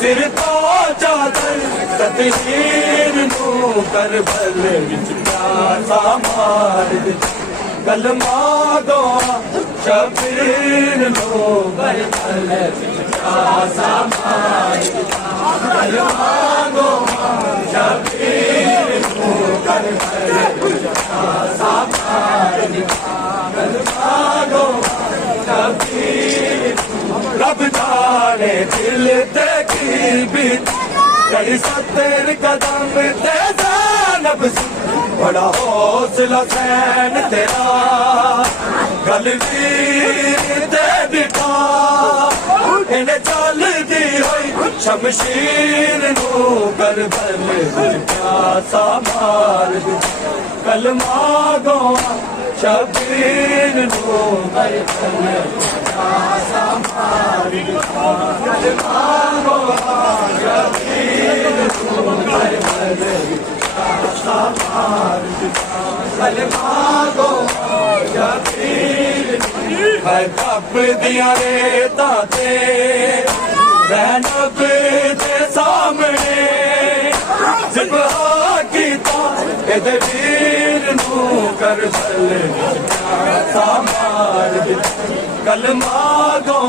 सिर तो चादर तकदीर नू करबल विच प्यासा मार दिता कलमा दो शबीर नू करबल विच प्यासा मार दिता कलमा दो शबीर नू करबल विच प्यासा मार दिता कलमा दो शबीर रब जाने दिल ते की बीत कड़ी 70 कदम ते ज़ैनब बड़ा हौसला सैन तेरा गलवीर ते दिखा इन्हें चल दी हुई शमशीर नू करबल विच प्यासा मार दिता कलमा दो शबीर नू करबल विच प्यासा मार दिता कलमा दो शबीर नू करबल विच प्यासा मार दिता कलमा दो शबीर है कप दिया रेता ते ज़ैनब दे सामने ज़िबहा कीता इहदे वीर नू करबल विच प्यासा मार दिता कलमा दो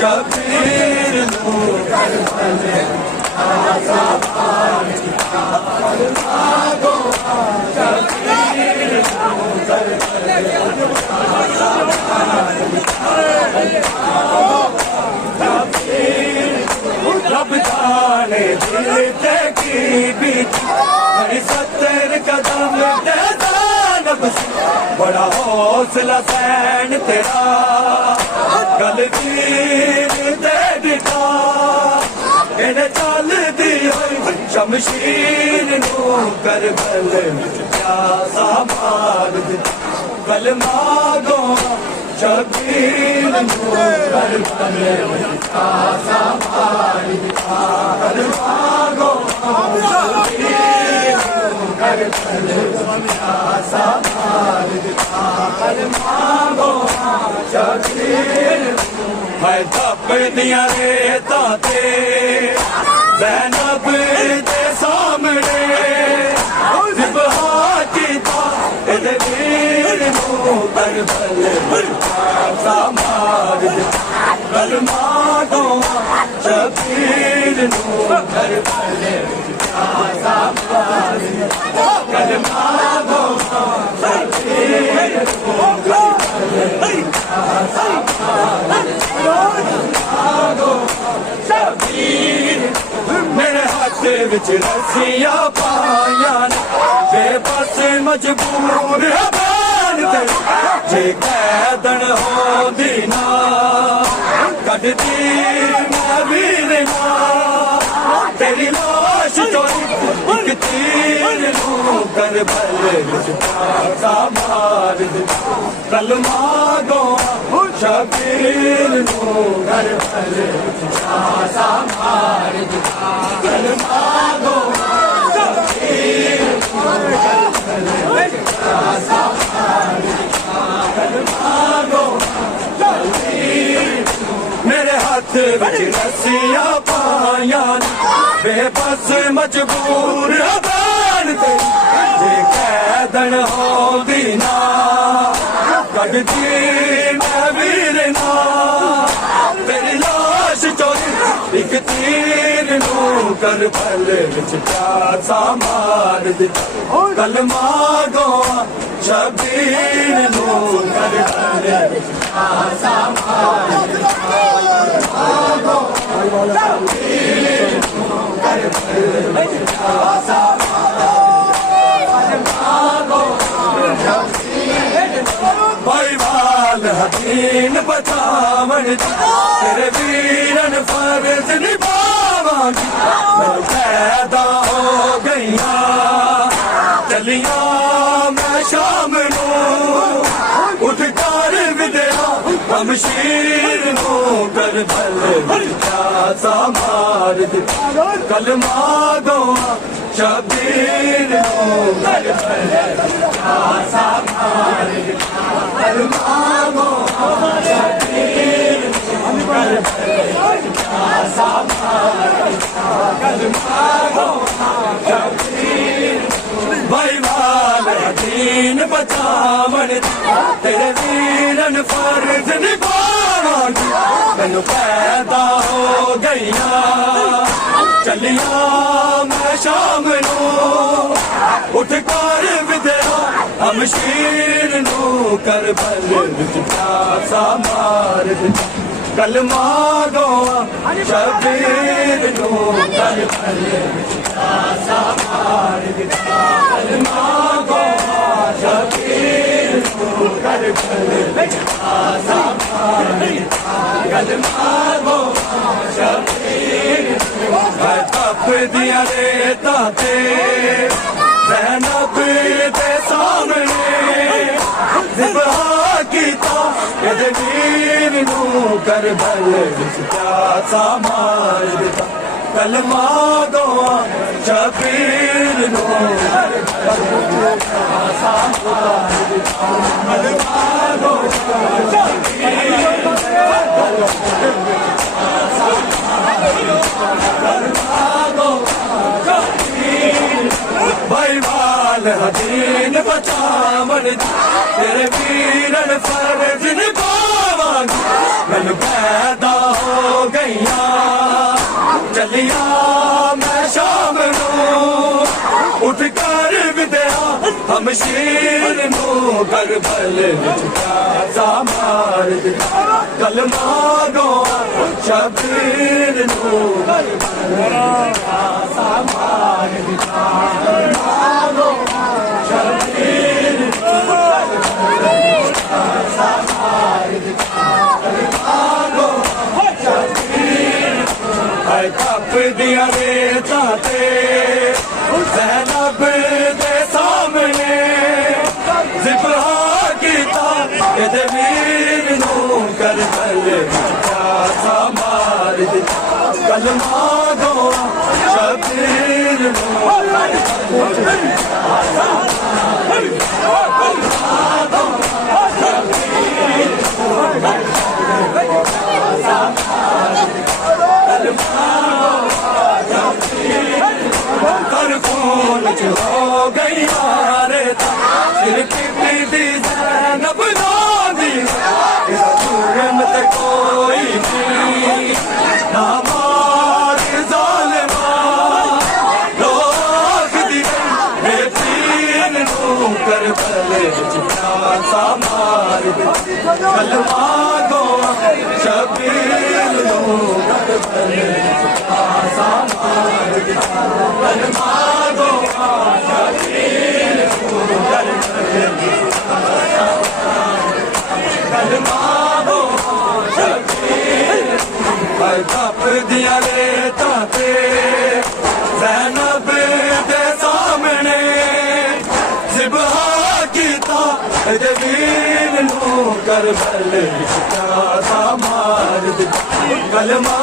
शबीर नू करबल विच प्यासा मार दिता कलमा दो शबीर नू करबल विच प्यासा मार दिता रब जाने दिल ते की बीत कड़ी 70 कदम ते ज़ैनब बड़ा हौसला सैन तेरा गलवीर ते दिखा इन्हें चल दी हुई शमशीर नू करबल विच प्यासा मार दिता कलमा दो शबीर नू करबल विच प्यासा मार दिता कलमा दो शबीर नू करबल विच प्यासा मार दिता कलमा दो शबीर है तप दिया रेता ते ज़ैनब दे सामने ज़िबहा कीता इहदे वीर नू करबल विच प्यासा मार दिता कलमा दो शबीर नू करबल विच प्यासा मार दिता कलमा दो शबीर नू करबल विच प्यासा मार शबीर मेरे हाथ विच रस्सियां पाइयां बेबस मजबूर बान ते जे कैदन होंदी ना कढदी मैं वीर ना तेरी लाश चोरी इक तीर नू करबल विच प्यासा मार दिता कलमा दो शबीर नू करबल विच प्यासा मार दिता कलमा दो शबीर नू करबल विच प्यासा मार दिता कलमा दो शबीर मेरे हाथ विच रस्सियां पाइयां बेबस मजबूर बान ते जे कैदन होंदी ना कढदी मैं वीर ना तेरी लाश चोरी इक तीर नू करबल विच प्यासा मार दिता कलमा दो शबीर नू करबल विच प्यासा मार दिता कलमा दो शबीर नू करबल विच प्यासा भाईवाल हकीन बचावन तेरे वीरन फर्ज निभावांगी मैं पैदा हो गईया चलिया मैं शाम नू उठ कर विद्या शमशीर नू करबल विच प्यासा मार दिता कलमा दो शबीर नू करबल विच प्यासा मार दिता कलमा दो शबीर नू करबल विच प्यासा मार तेरे वीरन फर्ज निभावांगी मैनू पैदा हो गईया चलिया मैं शाम नू उठ कर विद्या हमशीर नू करबल विच प्यासा मार दिता कलमा गवा शबीर नू करबल विच प्यासा मार दिता कलमा गवा शबीर नू करबल विच प्यासा मार दिता कलमा गवा शबीर मैं तप दिया रेता ते ज़ैनब दे सामने ज़िबहा कीता एदे वीर नू करबल विच प्यासा मार दिता कलमा गवा शबीर नू करबल विच प्यासा मार दिता कलमा गवा शबीर नू करबल विच प्यासा मार दिता कलमा गवा शबीर भाई वाल हदीन बचावन तेरे वीरन फर्ज निभावांगी मैनू पैदा हो गईया चलिया मैं शाम नू उठ कर विद्या हमशीर नू करबल विच प्यासा मार दिता कलमा गवा शबीर नू करबल विच प्यासा मार दिता कलमा गवा शबीर नू करबल विच प्यासा मार दिता कलमा गवा शबीर हाय तप दिया रेता ते ज़ैनब दे सामने ज़िबहा कीता एदे वीर नू करबल विच प्यासा मार दिता कलमा गवा शबीर नू करबल विच प्यासा मार दिता कलमा गवा शबीर नू करबल विच प्यासा मार दिता कलमा गवा शबीर कर खून च हो गई हारता सिर पिटी दी ज़ैनब नादी इस जुर्म ते कोई नहीं ना मार ज़ालिमा लोग दी गई बेपीर नू करबल विच प्यासा मार दिता कलमा गवा शबीर नू करबल विच प्यासा मार दिता कलमा गवा शबीर नू करबल विच प्यासा मार दिता कलमा गवा शबीर हाय तप दिया रेता ते ज़ैनब दे सामने ज़िबहा कीता एदे वीर नू करबल विच प्यासा मार दिता कलमा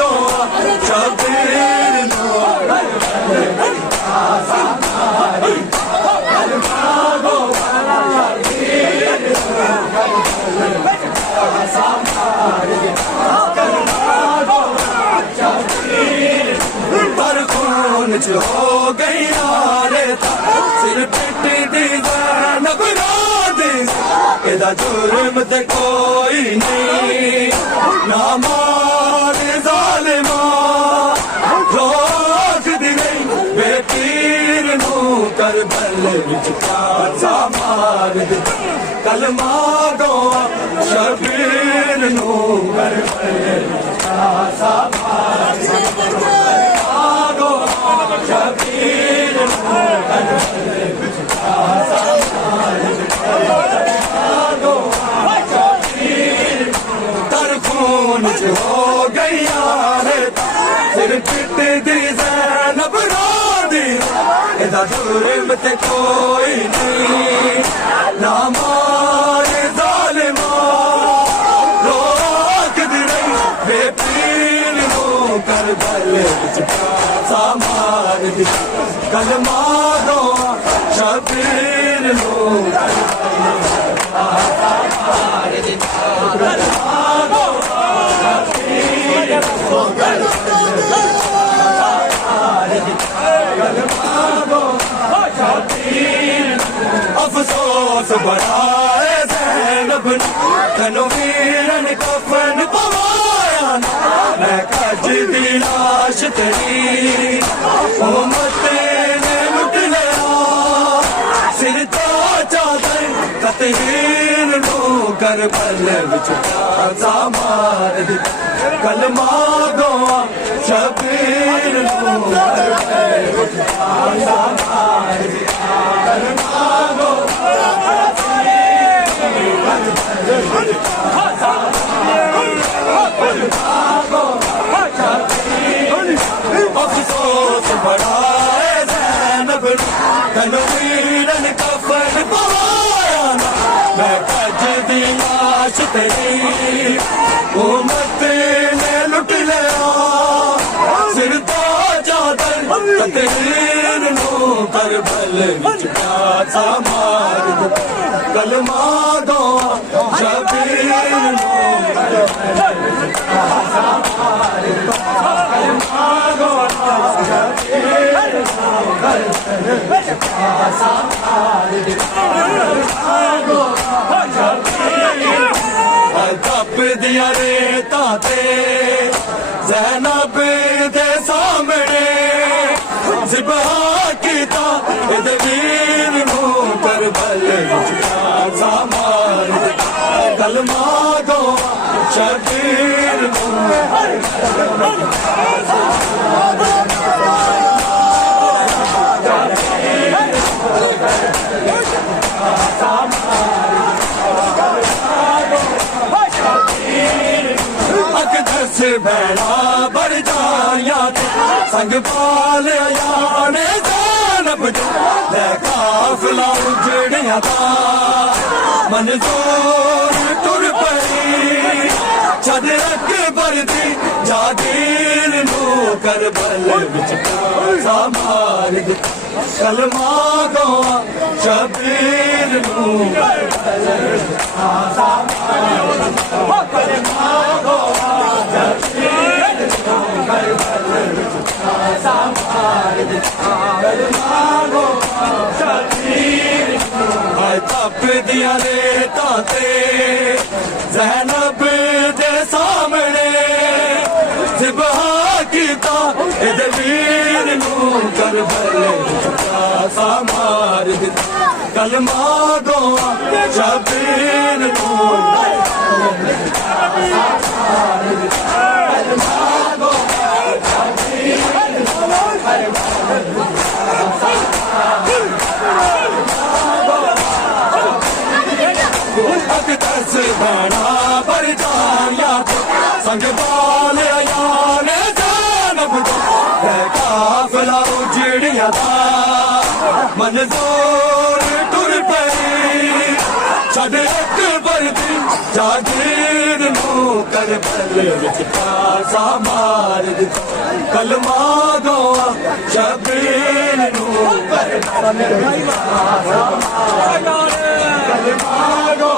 गवा शबीर नू करबल विच प्यासा मार दिता कलमा गवा शबीर नू करबल विच प्यासा मार दिता कलमा गवा शबीर पर खून च हो गई हारता सिर पिटी दी ज़ैनब नादी एदा जुर्म ते कोई नहीं ना मार ज़ालिमा रोक दी गई बेपीर नू करबल विच प्यासा मार दिता कलमा गवा शबीर नू करबल विच प्यासा मार दिता कलमा गवा शबीर नू करबल विच प्यासा मार दिता कलमा गवा शबीर तर खून च हो गई हारता सिर पिटी दी ज़ैनब नादी एदा जुर्म ते कोई नहीं ना मार ज़ालिमा रोक दी रही बेपीर नू करबल विच प्यासा मार दिता कलमा गवा शबीर नू करबल विच प्यासा मार दिता कलमा गवा शबीर नू करबल विच प्यासा मार दिता कलमा दो शबीर अफसोस बड़ा है ज़ैनब तनु वीरन कफन पवाया मैं कज दी लाश तेरी उम्मत ने लुट लिया सिर तो चादर कतहीर नू करबल विच प्यासा मार दिता कलमा दो शबीर नू करबल विच प्यासा मार दिता कलमा दो अफसोस बड़ा है ज़ैनब तनु वीरन कफन पवाया मैं कज दी लाश तेरी उम्मत ने लुट लिया सिर तो चादर कतहीर नू करबल विच प्यासा मार दिता कलमा दो शबीर नू करबल विच प्यासा मार दिता कलमा दो शबीर नू करबल विच प्यासा मार दिता कलमा दो शबीर तप दिया रेता ते ज़ैनब दे सामने ज़िबहा कीता इद वीर नू करबल विच प्यासा मार दिता कलमा दो शबीर नू करबल विच प्यासा मार दिता अकदस भैड़ा बर जाया संग पाल याने ज़ैनब दे काफिला उजड़िया दा मंजूर टुर पई छद अकबर दी जागीर नू करबल विच प्यासा मार दिता कलमा दो शबीर नू करबल विच प्यासा मार दिता कलमा दो शबीर नू करबल विच प्यासा मार दिता कलमा दो शबीर नू तप दिया रेता ते ज़ैनब दे सामने ज़िबहा कीता इद वीर नू करबल विच प्यासा मार दिता कलमा दो शबीर नू करबल विच प्यासा मार दिता कलमा दो शबीर नू करबल विच प्यासा अकदस भैड़ा बर जाया संग पाल याने ज़ैनब दे काफिला उजड़िया दा मंजूर टुर पई छद अकबर दी जागीर नू करबल विच प्यासा मार दिता कलमा दो शबीर नू करबल विच प्यासा मार दिता कलमा दो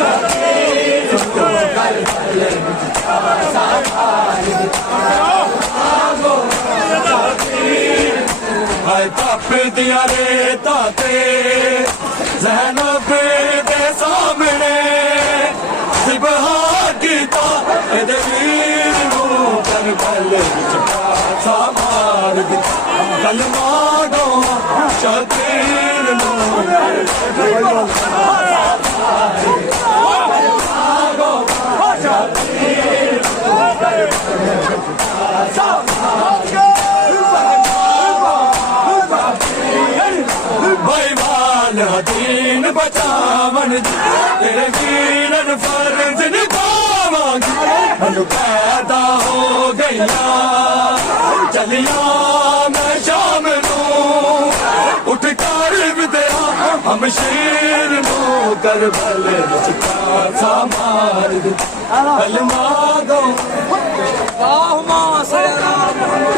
शबीर नू करबल विच प्यासा मार दिता तप दिया रेता ते ज़ैनब दे सामने ज़िबहा कीता इद वीर नू करबल विच प्यासा मार दिता कलमा दो शबीर नू करबल विच प्यासा मार दिता कलमा दो शबीर नू करबल विच प्यासा मार दिता बेईमान दीन बचावन तेरे वीरन फर्ज निभावांगे मनु पैदा हो गईया चलिया मैं शाम नू उठ कर विदया हम शेर नू करबल विच प्यासा मार दिता कलमा दो अल्लाहुम्मा सल्ली अला